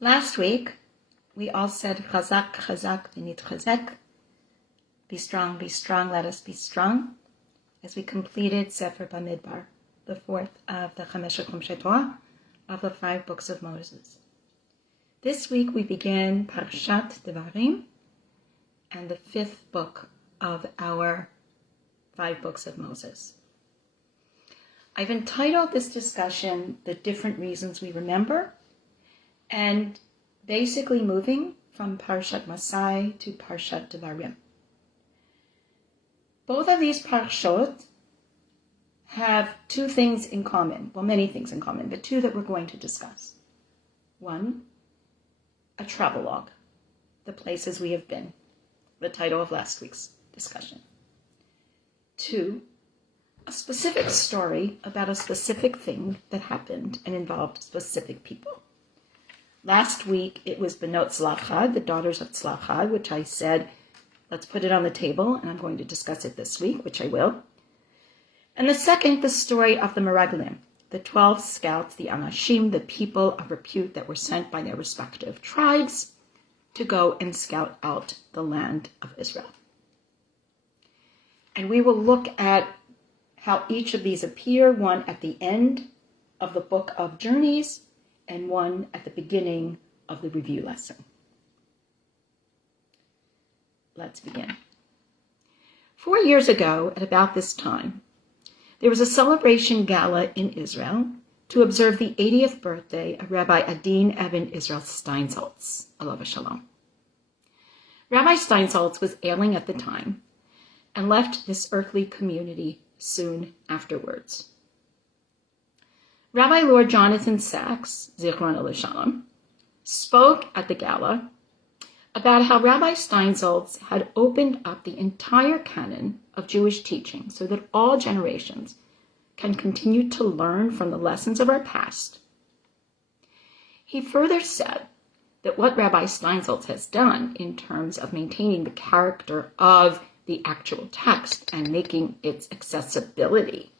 Last week, we all said chazak, chazak, v'nitchazek. Be strong, let us be strong, as we completed Sefer BaMidbar, the fourth of the Chamesh Chumshei Torah of the 5 books of Moses. This week we began Parshat Devarim and the 5th book of our 5 books of Moses. I've entitled this discussion The Different Reasons We Remember, and basically moving from Parshat Masei to Parshat Devarim. Both of these parshot have 2 things in common, well, many things in common, but 2 that we're going to discuss. 1, a travelogue, the places we have been, the title of last week's discussion. 2, a specific story about a specific thing that happened and involved specific people. Last week, it was Benot Tzlachad, the daughters of Tzlachad, which I said, let's put it on the table, and I'm going to discuss it this week, which I will. And the second, the story of the Meraglim, the 12 scouts, the Anashim, the people of repute that were sent by their respective tribes to go and scout out the land of Israel. And we will look at how each of these appear, one at the end of the book of Journeys, and one at the beginning of the review lesson. Let's begin. 4 years ago, at about this time, there was a celebration gala in Israel to observe the 80th birthday of Rabbi Adin Eben Israel Steinsaltz, alav shalom. Rabbi Steinsaltz was ailing at the time and left this earthly community soon afterwards. Rabbi Lord Jonathan Sachs, Zichron Shalom, spoke at the gala about how Rabbi Steinsaltz had opened up the entire canon of Jewish teaching so that all generations can continue to learn from the lessons of our past. He further said that what Rabbi Steinsaltz has done in terms of maintaining the character of the actual text and making its accessibility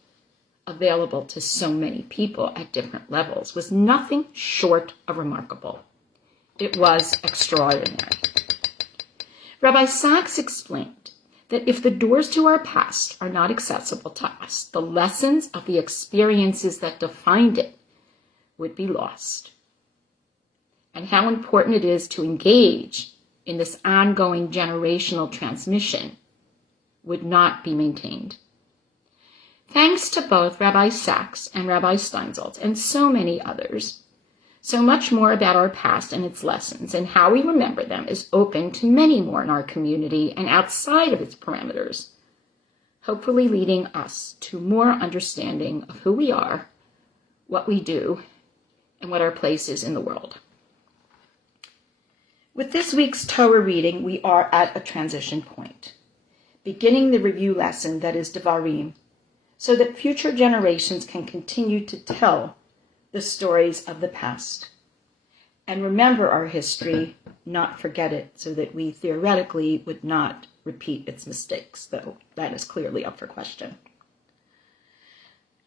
available to so many people at different levels was nothing short of remarkable. It was extraordinary. Rabbi Sachs explained that if the doors to our past are not accessible to us, the lessons of the experiences that defined it would be lost. And how important it is to engage in this ongoing generational transmission would not be maintained. Thanks to both Rabbi Sachs and Rabbi Steinsaltz and so many others, so much more about our past and its lessons and how we remember them is open to many more in our community and outside of its parameters, hopefully leading us to more understanding of who we are, what we do, and what our place is in the world. With this week's Torah reading, we are at a transition point, beginning the review lesson that is Devarim, so that future generations can continue to tell the stories of the past and remember our history, not forget it, so that we theoretically would not repeat its mistakes, though that is clearly up for question.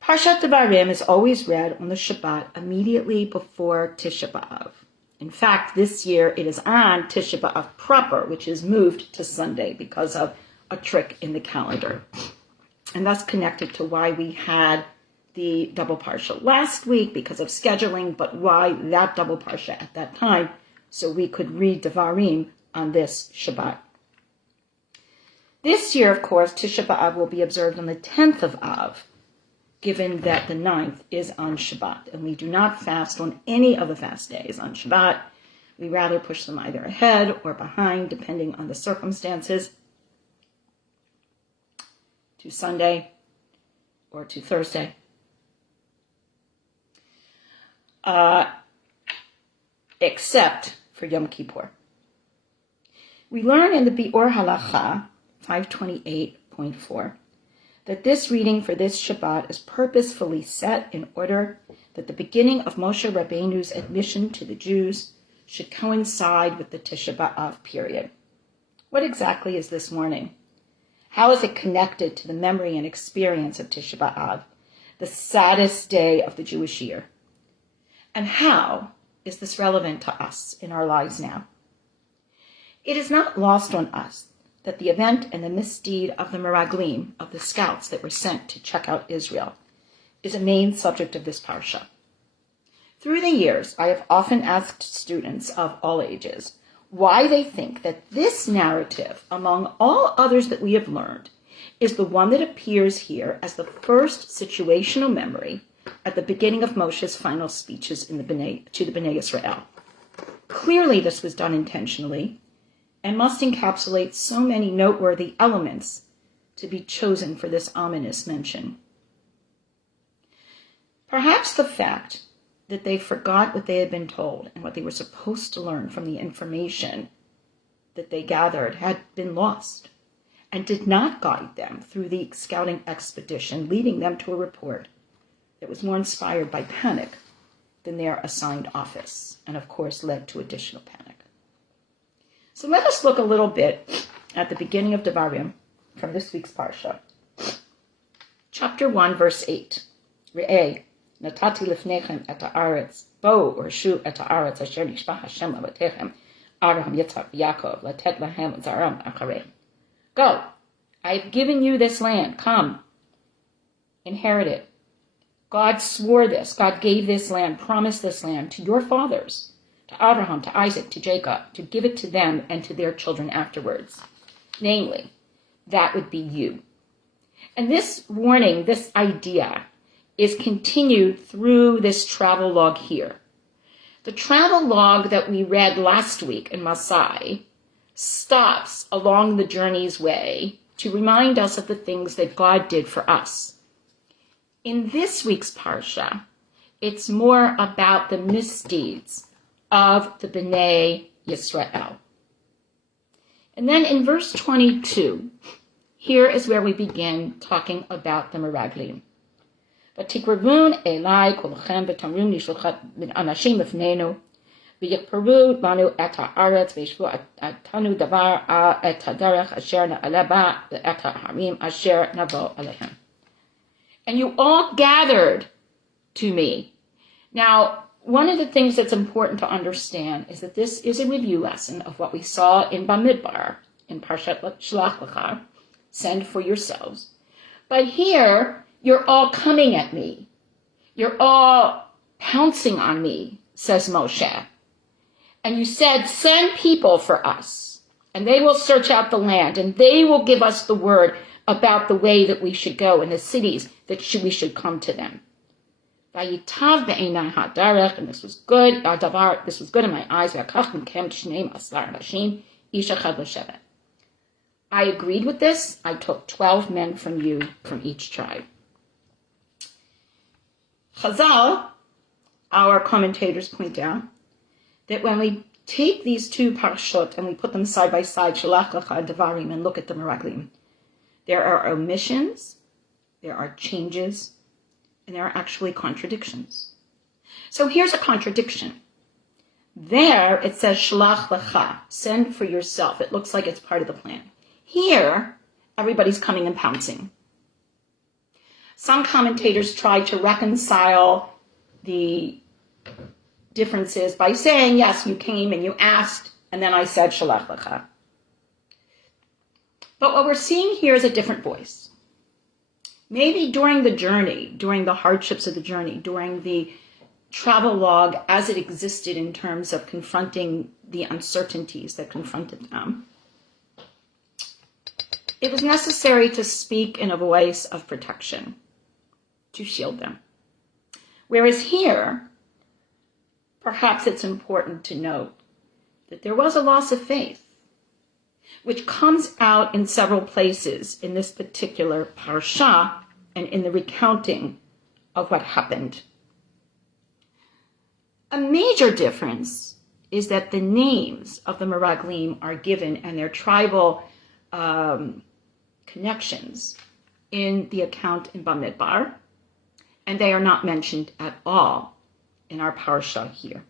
Parshat Devarim is always read on the Shabbat immediately before Tisha B'Av. In fact, this year it is on Tisha B'Av proper, which is moved to Sunday because of a trick in the calendar. And that's connected to why we had the double parsha last week because of scheduling, but why that double parsha at that time, so we could read Devarim on this Shabbat. This year, of course, Tisha B'Av will be observed on the 10th of Av, given that the 9th is on Shabbat, and we do not fast on any of the fast days on Shabbat. We rather push them either ahead or behind, depending on the circumstances, to Sunday or to Thursday. Except for Yom Kippur. We learn in the Bi'or Halacha 528.4 that this reading for this Shabbat is purposefully set in order that the beginning of Moshe Rabbeinu's admission to the Jews should coincide with the Tisha B'Av period. What exactly is this morning? How is it connected to the memory and experience of Tisha B'Av, the saddest day of the Jewish year? And how is this relevant to us in our lives now? It is not lost on us that the event and the misdeed of the Meraglim, of the scouts that were sent to check out Israel, is a main subject of this parsha. Through the years, I have often asked students of all ages why they think that this narrative, among all others that we have learned, is the one that appears here as the first situational memory at the beginning of Moshe's final speeches to the Bnei Israel. Clearly, this was done intentionally and must encapsulate so many noteworthy elements to be chosen for this ominous mention. Perhaps the fact that they forgot what they had been told and what they were supposed to learn from the information that they gathered had been lost and did not guide them through the scouting expedition, leading them to a report that was more inspired by panic than their assigned office, and of course led to additional panic. So let us look a little bit at the beginning of Devarim from this week's Parsha. Chapter 1, verse 8. Re'eh, natati lifnechem et haaretz, bo urshu et haaretz asher nishbach Hashem avatechem, Abraham, Yitzchak, Yaakov, latet lahem zaram acharem. Go, I have given you this land, come, inherit it. God swore this, God gave this land, promised this land to your fathers, to Abraham, to Isaac, to Jacob, to give it to them and to their children afterwards. Namely, that would be you. And this warning, this idea, is continued through this travel log here. The travel log that we read last week in Masei stops along the journey's way to remind us of the things that God did for us. In this week's Parsha, it's more about the misdeeds of the Bnei Yisrael. And then in verse 22, here is where we begin talking about the Meraglim. V'tikravun elai kolchem v'tamrun nishluchat anashim lefneinu v'yikparu banu et haaretz v'yishvu atanu davar et haderech asher na'aleh ba et haharim asher navo alehem. And you all gathered to me. Now, one of the things that's important to understand is that this is a review lesson of what we saw in BaMidbar, in Parshat Shlach Lecha, send for yourselves. But here, you're all coming at me. You're all pouncing on me, says Moshe. And you said, send people for us, and they will search out the land, and they will give us the word about the way that we should go in the cities that we should come to them. Vayitav be'enai hadarech, and this was good. This was good in my eyes. I agreed with this. I took 12 men from you, from each tribe. Chazal, our commentators point out, that when we take these two parshot and we put them side by side, Shalach Lecha and Devarim, and look at the Meraglim, there are omissions, there are changes, and there are actually contradictions. So here's a contradiction. There it says Shalach Lecha, send for yourself. It looks like it's part of the plan. Here, everybody's coming and pouncing. Some commentators try to reconcile the differences by saying, yes, you came and you asked, and then I said Shalach Lecha. But what we're seeing here is a different voice. Maybe during the journey, during the hardships of the journey, during the travel log as it existed in terms of confronting the uncertainties that confronted them, it was necessary to speak in a voice of protection, to shield them. Whereas here, perhaps it's important to note that there was a loss of faith, which comes out in several places in this particular parsha and in the recounting of what happened. A major difference is that the names of the Meraglim are given and their tribal connections in the account in BaMidbar, and they are not mentioned at all in our parsha here.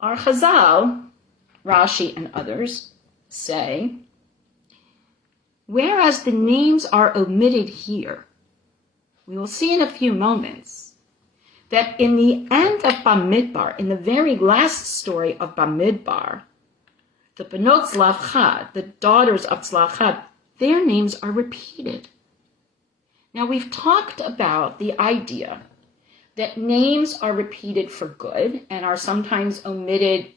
Our Chazal, Rashi and others, say, whereas the names are omitted here, we will see in a few moments, that in the end of BaMidbar, in the very last story of BaMidbar, the Benot Tzlachad, the daughters of Tzlachad, their names are repeated. Now, we've talked about the idea that names are repeated for good and are sometimes omitted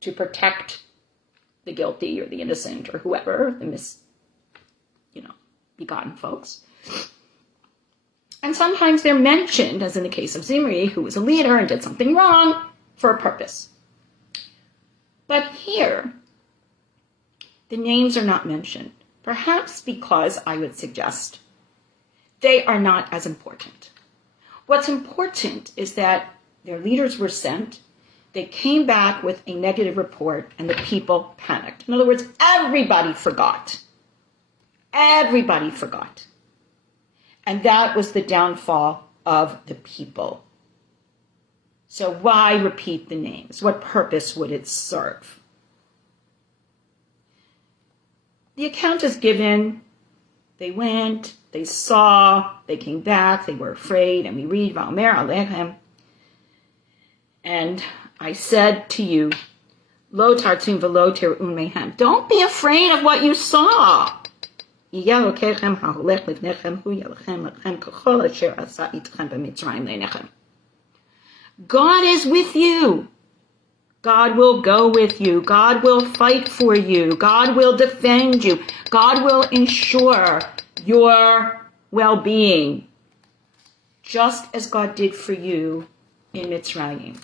to protect the guilty or the innocent or whoever, the begotten folks. And sometimes they're mentioned, as in the case of Zimri, who was a leader and did something wrong, for a purpose. But here, the names are not mentioned, perhaps because, I would suggest, they are not as important. What's important is that their leaders were sent, they came back with a negative report, and the people panicked. In other words, everybody forgot. Everybody forgot. And that was the downfall of the people. So why repeat the names? What purpose would it serve? The account is given. They went, they saw, they came back, they were afraid, and we read, Va'omer Alechem. And I said to you, Lo tartzum v'lo tir'un mehem. Don't be afraid of what you saw. God is with you. God will go with you. God will fight for you. God will defend you. God will ensure your well-being, just as God did for you in Mitzrayim.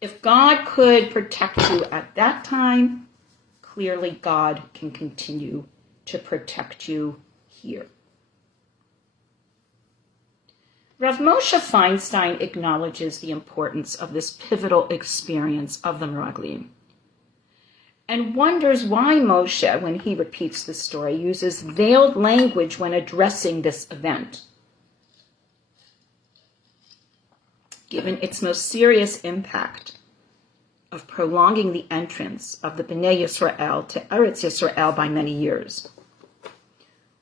If God could protect you at that time, clearly God can continue to protect you here. Rav Moshe Feinstein acknowledges the importance of this pivotal experience of the Meraglim and wonders why Moshe, when he repeats the story, uses veiled language when addressing this event, given its most serious impact of prolonging the entrance of the Bnei Yisrael to Eretz Yisrael by many years.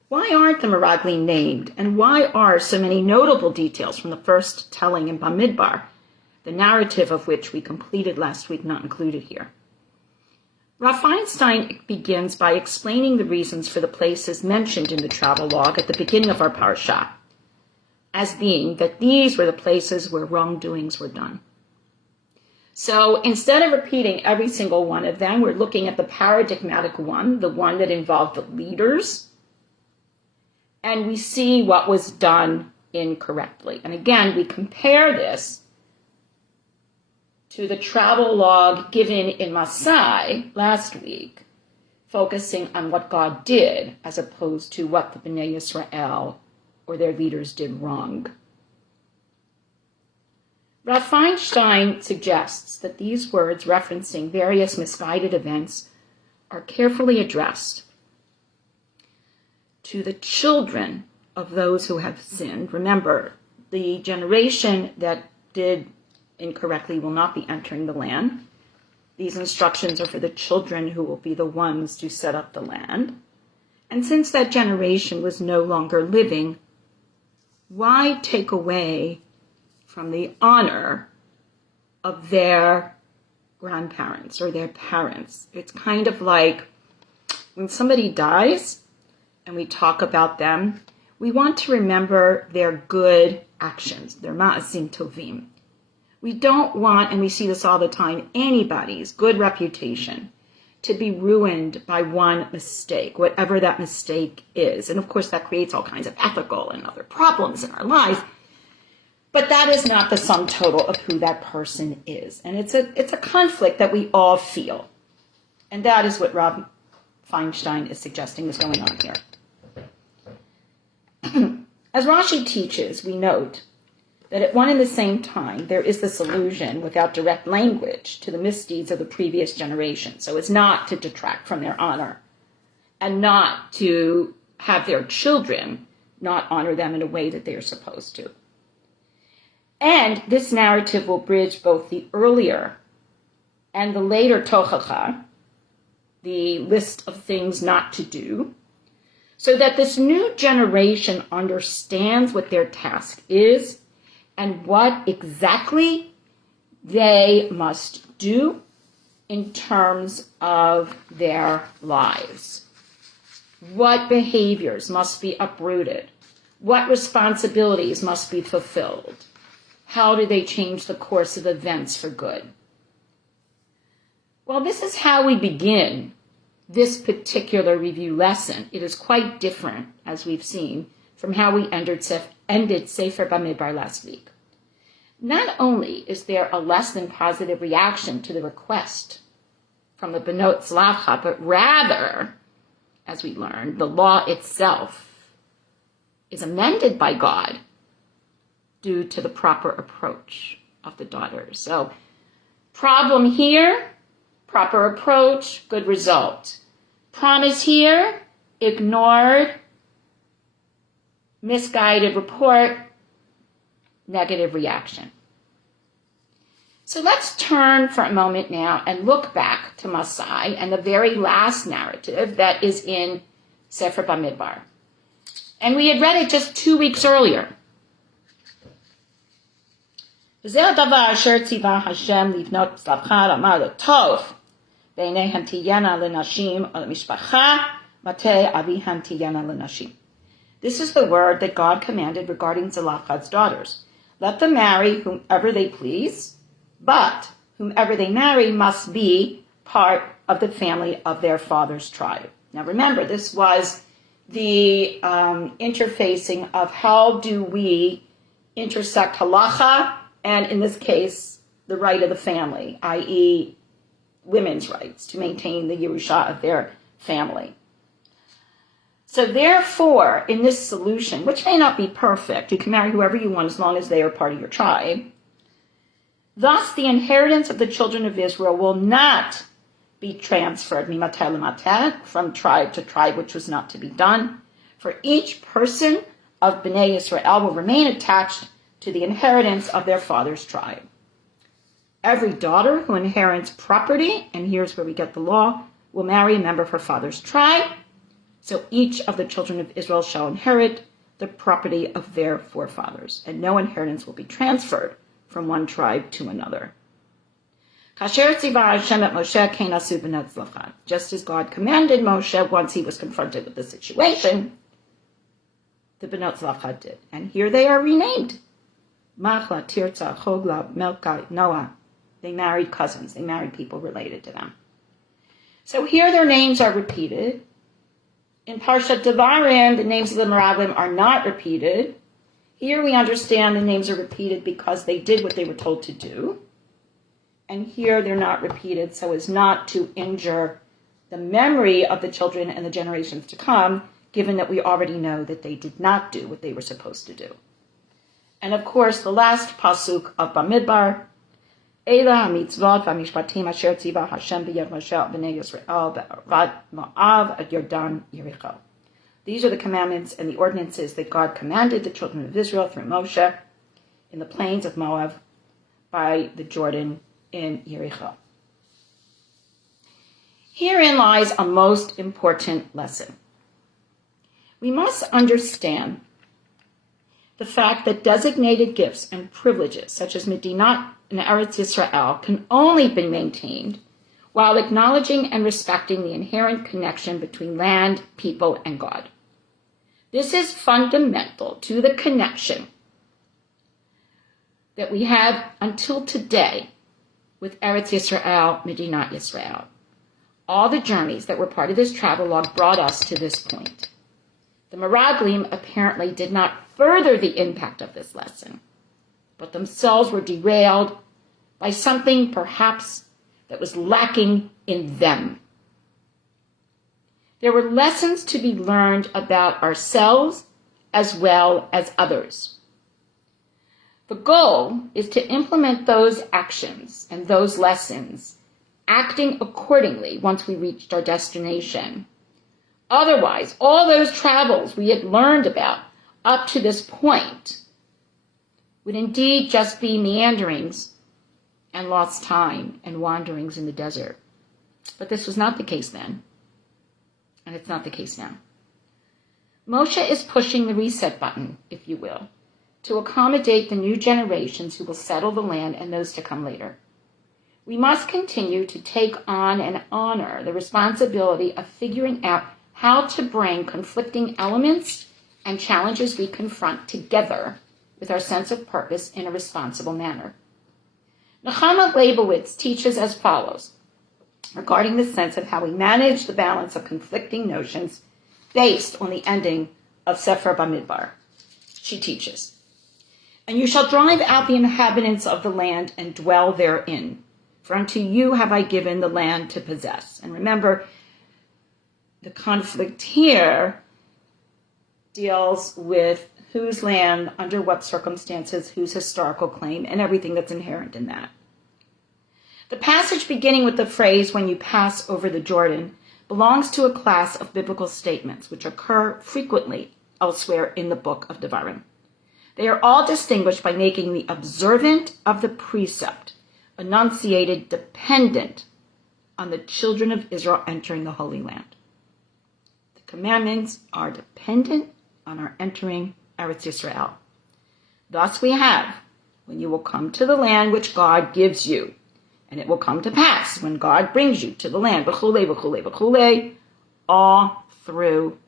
Why aren't the Meraglim named, and why are so many notable details from the first telling in BaMidbar, the narrative of which we completed last week, not included here? Rav Feinstein begins by explaining the reasons for the places mentioned in the travel log at the beginning of our Parshat, as being that these were the places where wrongdoings were done. So instead of repeating every single one of them, we're looking at the paradigmatic one, the one that involved the leaders, and we see what was done incorrectly. And again, we compare this to the travel log given in Masei last week, focusing on what God did as opposed to what the Bnei Yisrael or their leaders did wrong. Rav Feinstein suggests that these words referencing various misguided events are carefully addressed to the children of those who have sinned. Remember, the generation that did incorrectly will not be entering the land. These instructions are for the children who will be the ones to set up the land. And since that generation was no longer living, why take away from the honor of their grandparents or their parents? It's kind of like when somebody dies and we talk about them, we want to remember their good actions, their ma'asim tovim. We don't want, and we see this all the time, anybody's good reputation to be ruined by one mistake, whatever that mistake is. And of course, that creates all kinds of ethical and other problems in our lives. But that is not the sum total of who that person is. And it's a conflict that we all feel. And that is what Rav Feinstein is suggesting is going on here. As Rashi teaches, we note that at one and the same time, there is this allusion without direct language to the misdeeds of the previous generation. So it's not to detract from their honor and not to have their children not honor them in a way that they are supposed to. And this narrative will bridge both the earlier and the later tochacha, the list of things not to do, so that this new generation understands what their task is and what exactly they must do in terms of their lives. What behaviors must be uprooted? What responsibilities must be fulfilled? How do they change the course of events for good? Well, this is how we begin this particular review lesson. It is quite different, as we've seen, from how we ended Sefer BaMidbar last week. Not only is there a less than positive reaction to the request from the Benot Zlavcha, but rather, as we learned, the law itself is amended by God due to the proper approach of the daughters. So, problem here, proper approach, good result. Promise here, ignored, misguided report, negative reaction. So let's turn for a moment now and look back to Masei and the very last narrative that is in Sefer BaMidbar. And we had read it just 2 weeks earlier. וזה הדבר אשר ציווה השם לבנות צלבך אמר לו טוב בעיניהם תהיינה לנשים ולמשפחה מטה אביהם תהיינה לנשים. This is the word that God commanded regarding Zelophehad's daughters. Let them marry whomever they please, but whomever they marry must be part of the family of their father's tribe. Now remember, this was the interfacing of how do we intersect halacha and, in this case, the right of the family, i.e. women's rights to maintain the Yerusha of their family. So therefore, in this solution, which may not be perfect, you can marry whoever you want as long as they are part of your tribe. Thus, the inheritance of the children of Israel will not be transferred mimateh lemateh, from tribe to tribe, which was not to be done. For each person of Bnei Israel will remain attached to the inheritance of their father's tribe. Every daughter who inherits property, and here's where we get the law, will marry a member of her father's tribe. So each of the children of Israel shall inherit the property of their forefathers, and no inheritance will be transferred from one tribe to another. Just as God commanded Moshe once he was confronted with the situation, the Benot Zlavcha did. And here they are renamed. Machla, Tirza, Chogla, Melka, Noah. They married cousins. They married people related to them. So here their names are repeated. In Parshat Devarim, the names of the Meraglim are not repeated. Here we understand the names are repeated because they did what they were told to do. And here they're not repeated so as not to injure the memory of the children and the generations to come, given that we already know that they did not do what they were supposed to do. And of course, the last pasuk of BaMidbar, Eila ha-mitzvot va-mishpatim asher tziva Hashem b'yad Moshe b'nei Yisrael b'arvat Moav ad Yordan Yericho. These are the commandments and the ordinances that God commanded the children of Israel through Moshe in the plains of Moab by the Jordan in Yericho. Herein lies a most important lesson. We must understand the fact that designated gifts and privileges, such as Medinat and Eretz Yisrael, can only be maintained while acknowledging and respecting the inherent connection between land, people, and God. This is fundamental to the connection that we have until today with Eretz Yisrael, Medinat Yisrael. All the journeys that were part of this travelogue brought us to this point. The Meraglim apparently did not further the impact of this lesson, but themselves were derailed by something perhaps that was lacking in them. There were lessons to be learned about ourselves as well as others. The goal is to implement those actions and those lessons, acting accordingly once we reached our destination. Otherwise, all those travels we had learned about up to this point would indeed just be meanderings and lost time and wanderings in the desert. But this was not the case then, and it's not the case now. Moshe is pushing the reset button, if you will, to accommodate the new generations who will settle the land and those to come later. We must continue to take on and honor the responsibility of figuring out how to bring conflicting elements and challenges we confront together with our sense of purpose in a responsible manner. Nechama Leibowitz teaches as follows regarding the sense of how we manage the balance of conflicting notions based on the ending of Sefer BaMidbar. She teaches, "And you shall drive out the inhabitants of the land and dwell therein. For unto you have I given the land to possess." And remember, the conflict here deals with whose land, under what circumstances, whose historical claim, and everything that's inherent in that. The passage beginning with the phrase, "when you pass over the Jordan," belongs to a class of biblical statements which occur frequently elsewhere in the book of Devarim. They are all distinguished by making the observant of the precept enunciated dependent on the children of Israel entering the Holy Land. The commandments are dependent on our entering Eretz Yisrael. Thus we have, when you will come to the land which God gives you, and it will come to pass when God brings you to the land, v'chulei, v'chulei, v'chulei, all through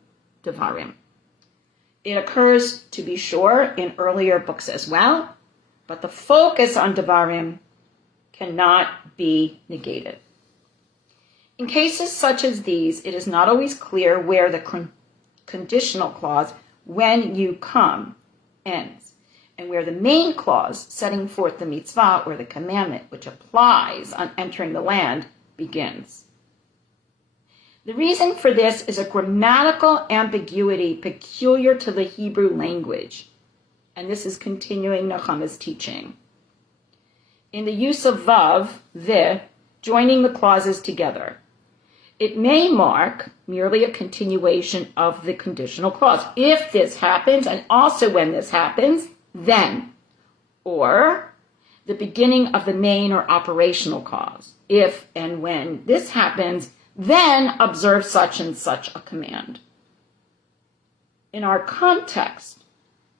Devarim. It occurs, to be sure, in earlier books as well, but the focus on Devarim cannot be negated. In cases such as these, it is not always clear where the conditional clause, "when you come," ends, and where the main clause, setting forth the mitzvah or the commandment which applies on entering the land, begins. The reason for this is a grammatical ambiguity peculiar to the Hebrew language, and this is continuing Nechama's teaching. In the use of vav, the, joining the clauses together. It may mark merely a continuation of the conditional clause. If this happens, and also when this happens, then. Or the beginning of the main or operational clause. If and when this happens, then observe such and such a command. In our context,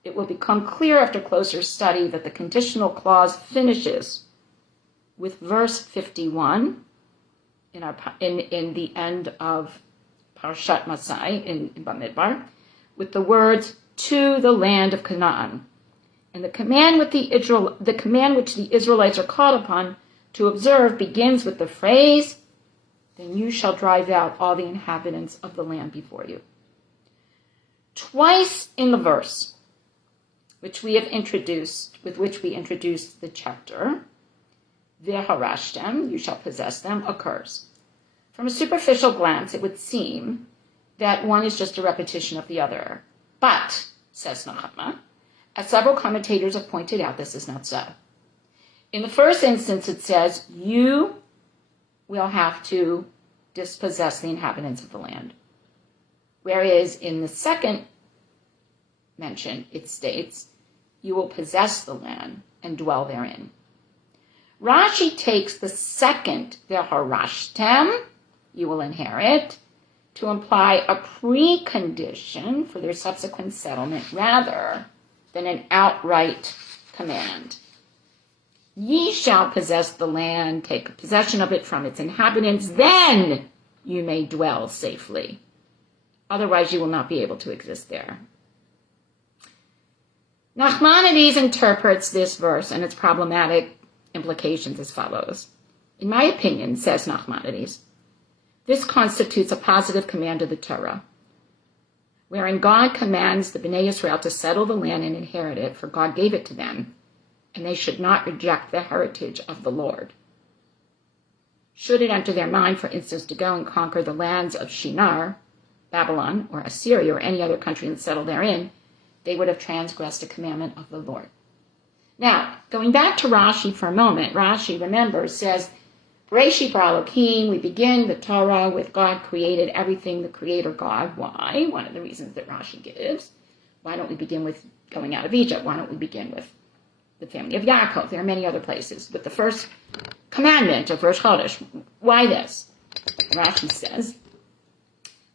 it will become clear after closer study that the conditional clause finishes with verse 51 in the end of Parshat Masei in BaMidbar, with the words, "to the land of Canaan." And the command which the Israelites are called upon to observe begins with the phrase, "Then you shall drive out all the inhabitants of the land before you." Twice in the verse, with which we introduced the chapter, "V'harashtem," you shall possess them, occurs. From a superficial glance, it would seem that one is just a repetition of the other. But, says Nechama, as several commentators have pointed out, this is not so. In the first instance, it says, you will have to dispossess the inhabitants of the land. Whereas in the second mention, it states, you will possess the land and dwell therein. Rashi takes the second, v'harashtem, you will inherit, to imply a precondition for their subsequent settlement rather than an outright command. Ye shall possess the land, take possession of it from its inhabitants, then you may dwell safely. Otherwise, you will not be able to exist there. Nachmanides interprets this verse and its problematic implications as follows. In my opinion, says Nachmanides, this constitutes a positive command of the Torah, wherein God commands the Bnei Israel to settle the land and inherit it, for God gave it to them, and they should not reject the heritage of the Lord. Should it enter their mind, for instance, to go and conquer the lands of Shinar, Babylon, or Assyria, or any other country and settle therein, they would have transgressed a commandment of the Lord. Now, going back to Rashi for a moment, Rashi, remember, says, Bereshit bara Elokim, we begin the Torah with God created everything, the Creator God. Why? One of the reasons that Rashi gives. Why don't we begin with going out of Egypt? Why don't we begin with the family of Yaakov? There are many other places. With the first commandment of Rosh Chodesh. Why this? Rashi says,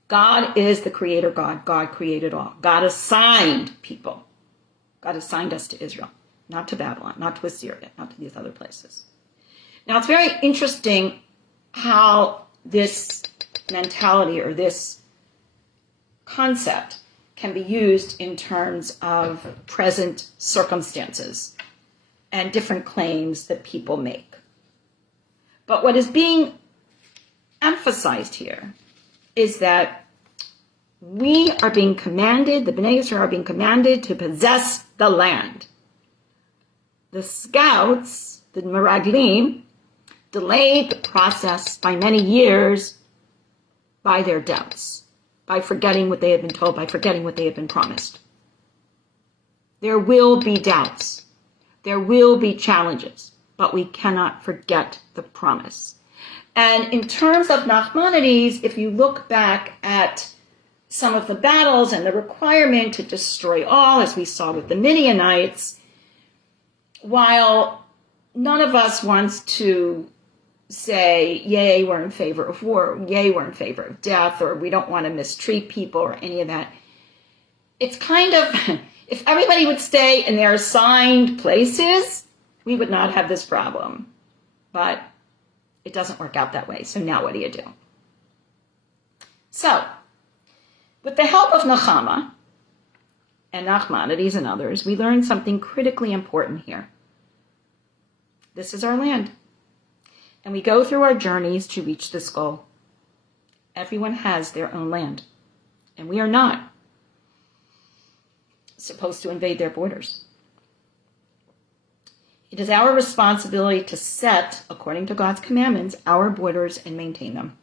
God is the Creator God. God created all. God assigned people. God assigned us to Israel, not to Babylon, not to Assyria, not to these other places. Now, it's very interesting how this mentality or this concept can be used in terms of present circumstances and different claims that people make. But what is being emphasized here is that we are being commanded, the Bnei Yisrael are being commanded to possess the land. The scouts, the Meraglim, delayed the process by many years by their doubts, by forgetting what they had been told, by forgetting what they had been promised. There will be doubts. There will be challenges, but we cannot forget the promise. And in terms of Nachmanides, if you look back at some of the battles and the requirement to destroy all, as we saw with the Midianites, while none of us wants to say, yay, we're in favor of war, yay, we're in favor of death, or we don't want to mistreat people or any of that, it's kind of, if everybody would stay in their assigned places, we would not have this problem. But it doesn't work out that way. So now what do you do? So, with the help of Nechama and Nachmanides and others, we learn something critically important here. This is our land. And we go through our journeys to reach this goal. Everyone has their own land. And we are not supposed to invade their borders. It is our responsibility to set, according to God's commandments, our borders and maintain them.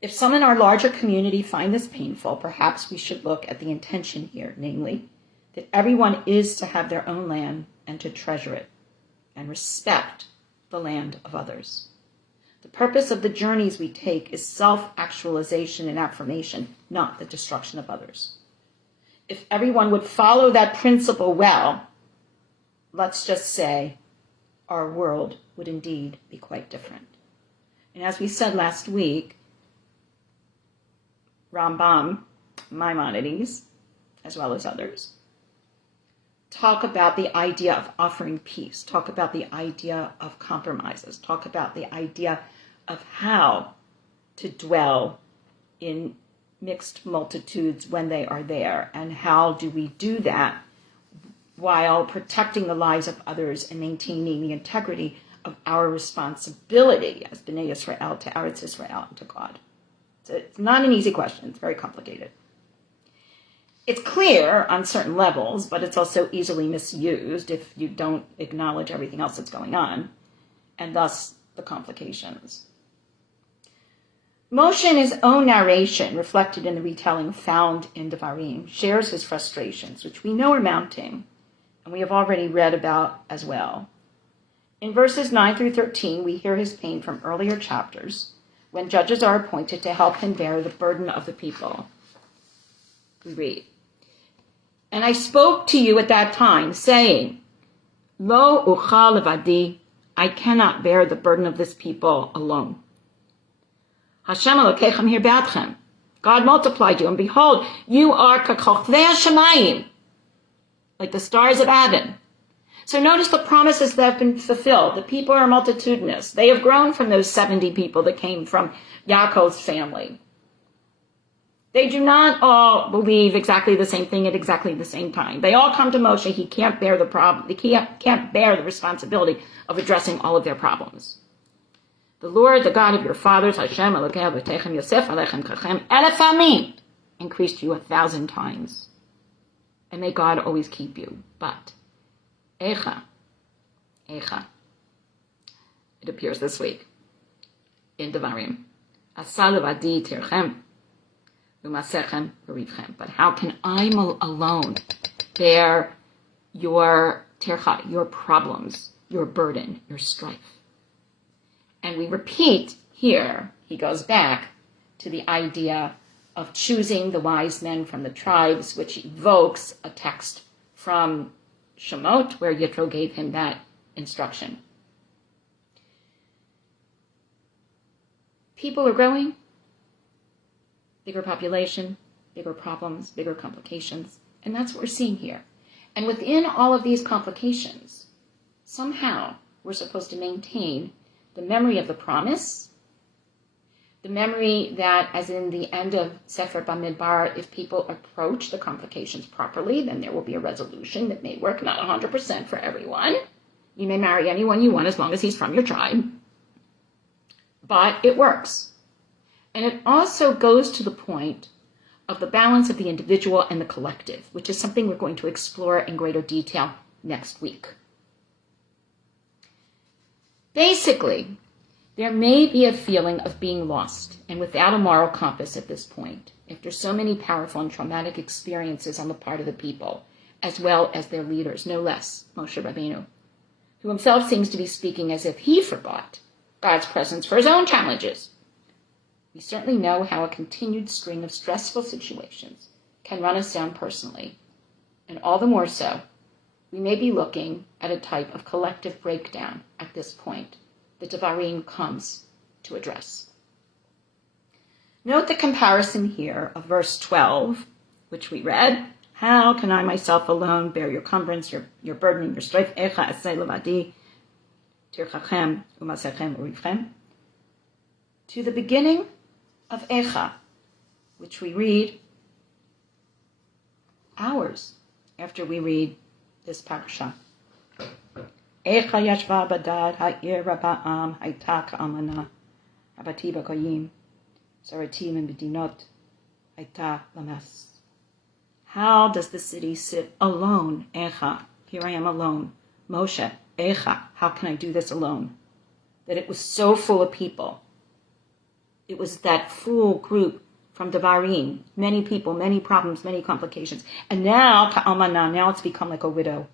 If some in our larger community find this painful, perhaps we should look at the intention here, namely, that everyone is to have their own land and to treasure it and respect the land of others. The purpose of the journeys we take is self-actualization and affirmation, not the destruction of others. If everyone would follow that principle well, let's just say our world would indeed be quite different. And as we said last week, Rambam, Maimonides, as well as others, talk about the idea of offering peace, talk about the idea of compromises, talk about the idea of how to dwell in mixed multitudes when they are there, and how do we do that while protecting the lives of others and maintaining the integrity of our responsibility as Bnei Yisrael to Eretz Yisrael and to God. So it's not an easy question. It's very complicated. It's clear on certain levels, but it's also easily misused if you don't acknowledge everything else that's going on, and thus the complications. Moshe, in his own narration, reflected in the retelling found in Devarim, shares his frustrations, which we know are mounting, and we have already read about as well. In verses 9 through 13, we hear his pain from earlier chapters, when judges are appointed to help him bear the burden of the people. We read, "And I spoke to you at that time, saying, Lo uchal levadi, I cannot bear the burden of this people alone. Hashem Elokechem hirbadchem, God multiplied you, and behold, you are kachochvei hashamayim, like the stars of Adon." So notice the promises that have been fulfilled. The people are multitudinous. They have grown from those 70 people that came from Yaakov's family. They do not all believe exactly the same thing at exactly the same time. They all come to Moshe. He can't bear the problem. He can't bear the responsibility of addressing all of their problems. "The Lord, the God of your fathers, Hashem Elokei Avotechem Yosef Alechem Kachem Elef Amim, increased you 1,000 times. And may God always keep you. But Echa, it appears this week in Devarim. Asal levadi tirchem, umasechem berivchem. But how can I alone bear your tircha, your problems, your burden, your strife? And we repeat here, he goes back to the idea of choosing the wise men from the tribes, which evokes a text from Shemot, where Yitro gave him that instruction. People are growing, bigger population, bigger problems, bigger complications, and that's what we're seeing here. And within all of these complications, somehow we're supposed to maintain the memory of the promise, the memory that, as in the end of Sefer BaMidbar, if people approach the complications properly, then there will be a resolution that may work, not 100% for everyone. You may marry anyone you want as long as he's from your tribe. But it works. And it also goes to the point of the balance of the individual and the collective, which is something we're going to explore in greater detail next week. Basically, there may be a feeling of being lost and without a moral compass at this point, after so many powerful and traumatic experiences on the part of the people, as well as their leaders, no less, Moshe Rabbeinu, who himself seems to be speaking as if he forgot God's presence for his own challenges. We certainly know how a continued string of stressful situations can run us down personally, and all the more so, we may be looking at a type of collective breakdown at this point that Devarim comes to address. Note the comparison here of verse 12, which we read. How can I myself alone bear your cumbrance, your burden, and your strife? Echa aseh levadi tirchachem umasechem urivchem. To the beginning of Echa, which we read hours after we read this Parshat. Echa yashva badad ha'ir raba'am hayta ka'amana habati b'goyim zaratim and bedinot hayta lamas. How does the city sit alone? Echa, here I am alone. Moshe, Echa, how can I do this alone? That it was so full of people. It was that full group from Devarim, many people, many problems, many complications. And now, Ka'amana, now it's become like a widow.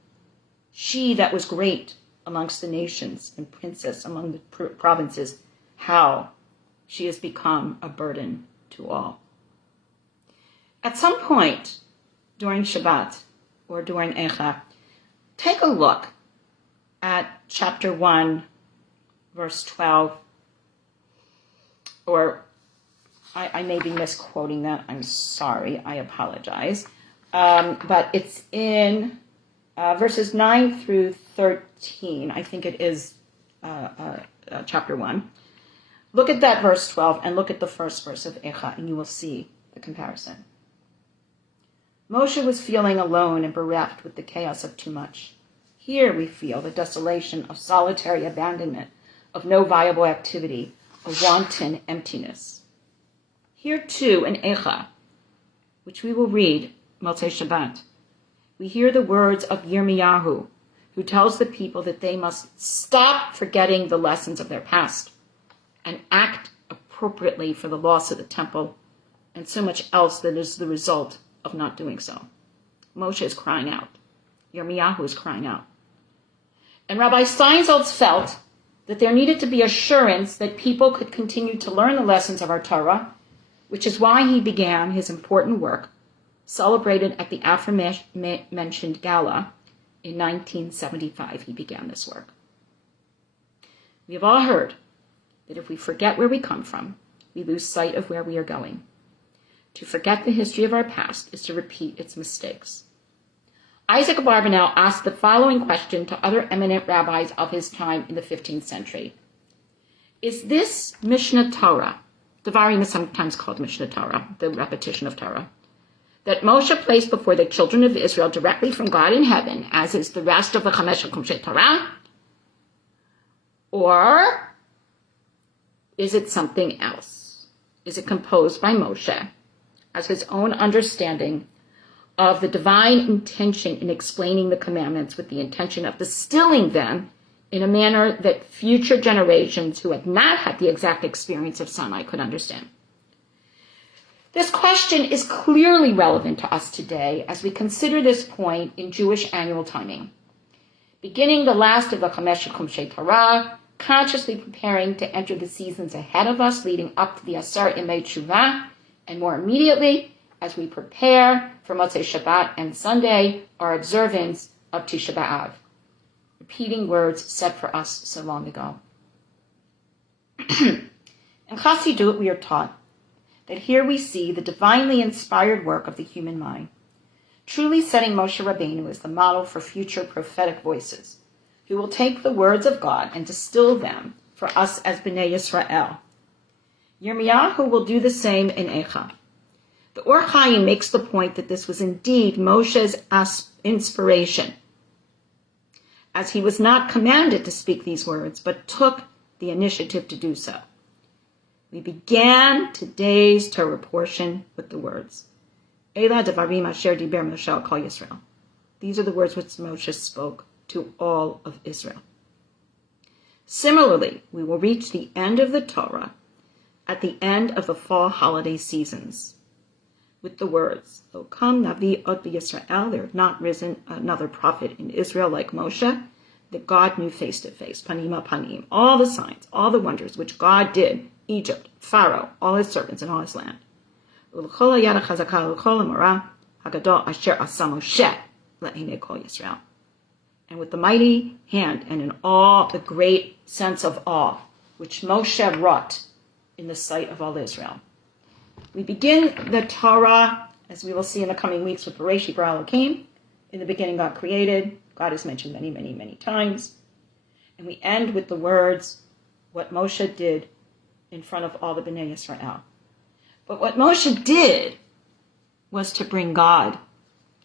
She that was great amongst the nations and princess among the provinces, how she has become a burden to all. At some point during Shabbat or during Echa, take a look at chapter 1, verse 12, or I may be misquoting that. I'm sorry. I apologize. But it's in verses 9 through 13. I think it is chapter 1. Look at that verse 12 and look at the first verse of Echa, and you will see the comparison. Moshe was feeling alone and bereft with the chaos of too much. Here we feel the desolation of solitary abandonment, of no viable activity, a wanton emptiness. Here too in Echa, which we will read, Masei Shabbat, we hear the words of Yirmiyahu, who tells the people that they must stop forgetting the lessons of their past and act appropriately for the loss of the temple and so much else that is the result of not doing so. Moshe is crying out. Yirmiyahu is crying out. And Rabbi Steinsaltz felt that there needed to be assurance that people could continue to learn the lessons of our Torah, which is why he began his important work, celebrated at the aforementioned gala in 1975. He began this work. We have all heard that if we forget where we come from, we lose sight of where we are going. To forget the history of our past is to repeat its mistakes. Isaac Abarbanel asked the following question to other eminent rabbis of his time in the 15th century. Is this Mishnah Torah, Devarim is sometimes called Mishnah Torah, the repetition of Torah, that Moshe placed before the children of Israel directly from God in heaven, as is the rest of the Chamesh Kumshei Torah? Or is it something else? Is it composed by Moshe as his own understanding of the divine intention in explaining the commandments with the intention of distilling them in a manner that future generations who had not had the exact experience of Sinai could understand? This question is clearly relevant to us today as we consider this point in Jewish annual timing. Beginning the last of the Chamesh Kumshei Torah, consciously preparing to enter the seasons ahead of us leading up to the Asar Imei Teshuvah, and more immediately as we prepare for Motzei Shabbat and Sunday, our observance of Tisha B'Av, repeating words said for us so long ago. In Chassidut, we are taught that here we see the divinely inspired work of the human mind, truly setting Moshe Rabbeinu as the model for future prophetic voices, who will take the words of God and distill them for us as Bnei Yisrael. Yirmiyahu will do the same in Eicha. The Or Chaim makes the point that this was indeed Moshe's inspiration, as he was not commanded to speak these words, but took the initiative to do so. We began today's Torah portion with the words, Ela Devarim asher diber Moshe al kol Yisrael. These are the words which Moshe spoke to all of Israel. Similarly, we will reach the end of the Torah at the end of the fall holiday seasons with the words, O come Navi od Yisrael, there had not risen another prophet in Israel like Moshe, that God knew face to face, panim panim, all the signs, all the wonders which God did, Egypt, Pharaoh, all his servants, and all his land. And with the mighty hand and in awe, the great sense of awe, which Moshe wrought in the sight of all Israel. We begin the Torah, as we will see in the coming weeks, with Bereshit bara Elokim. In the beginning God created. God is mentioned many, many, many times. And we end with the words, what Moshe did in front of all the Bnei Yisrael. But what Moshe did was to bring God,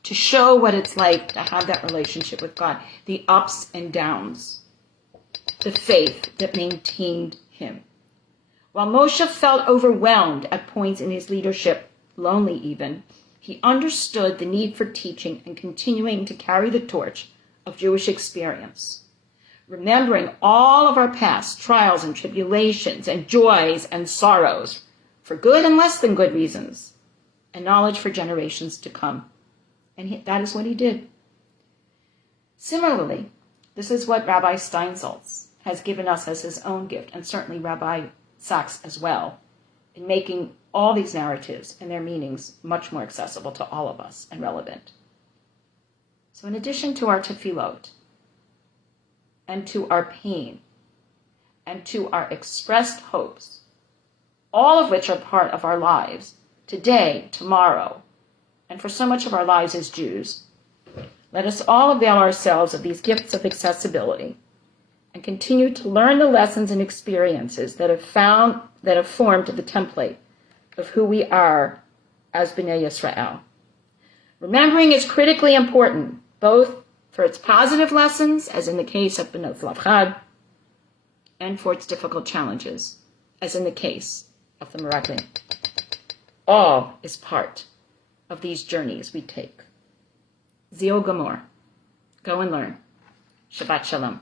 to show what it's like to have that relationship with God, the ups and downs, the faith that maintained him. While Moshe felt overwhelmed at points in his leadership, lonely even, he understood the need for teaching and continuing to carry the torch of Jewish experience, remembering all of our past trials and tribulations and joys and sorrows, for good and less than good reasons, and knowledge for generations to come. And that is what he did. Similarly, this is what Rabbi Steinsaltz has given us as his own gift, and certainly Rabbi Sachs as well, in making all these narratives and their meanings much more accessible to all of us and relevant. So in addition to our tefillot, and to our pain, and to our expressed hopes, all of which are part of our lives, today, tomorrow, and for so much of our lives as Jews, let us all avail ourselves of these gifts of accessibility and continue to learn the lessons and experiences that have formed the template of who we are as Bnei Yisrael. Remembering is critically important, both for its positive lessons, as in the case of Bnei Tzlaf, and for its difficult challenges, as in the case of the Meraglim. All is part of these journeys we take. Zio Gamor. Go and learn. Shabbat Shalom.